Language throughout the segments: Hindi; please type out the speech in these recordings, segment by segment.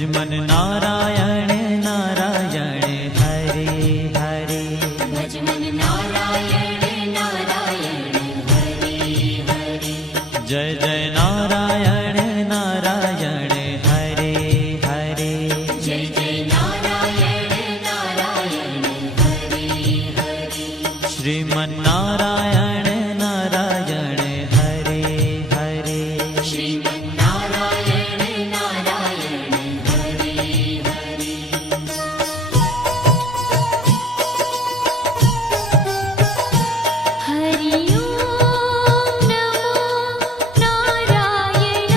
भजमन नारायण नारायण हरे हरे। भजमन नारायण नारायण हरे हरे। जय जय नारायण नारायण हरे हरे। जय जय नारायण नारायण हरे हरे। श्रीमन नारायण नारायण हरे हरे। श्रीमन नारायण नारायण हरे हरे। हरि ओम नमो नारायण।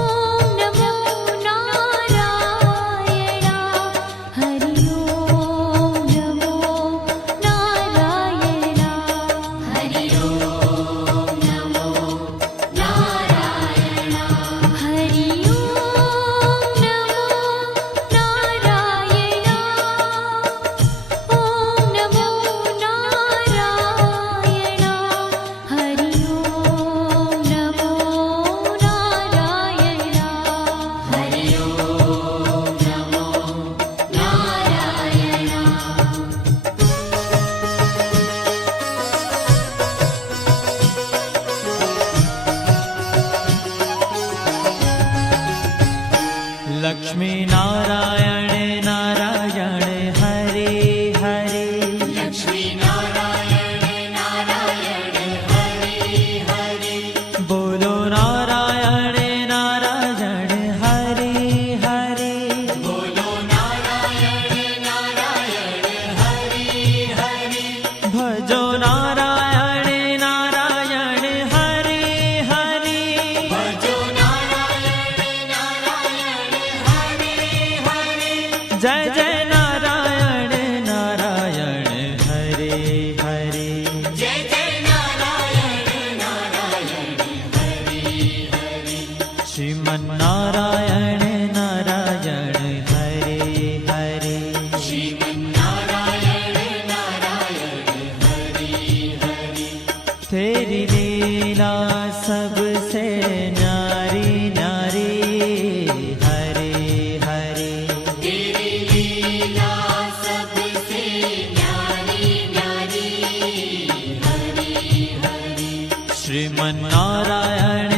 ओम नमो नारायण। हरि ओम नमो नारायण। हरि ओम नमो नारायण। हरि ओम नमो नारायण। ओम नमो नारायण। हरि ओम नमो नारायण। हरि ओम नमो नारायण। लक्ष्मी नारायण नारायण हरे हरे। लक्ष्मी नारायण नारायण हरे हरे। बोलो नारायण नारायण हरे हरे। बोलो नारायण नारायण हरे हरे। भजो नारायण नारायण हरे हरे। भजो नारायण नारायण हरे हरे। जय जय नारायण नारायण हरे हरे। जय जय नारायण नारायण हरे हरे। श्रीमन नारायण नारायण हरे हरे। श्रीमन नारायण नारायण हरे हरे। तेरी लीला सबसे न्यारी न्यारी हरे हरे। तेरी लीला सबसे न्यारी न्यारी हरे हरे। श्रीमन नारायण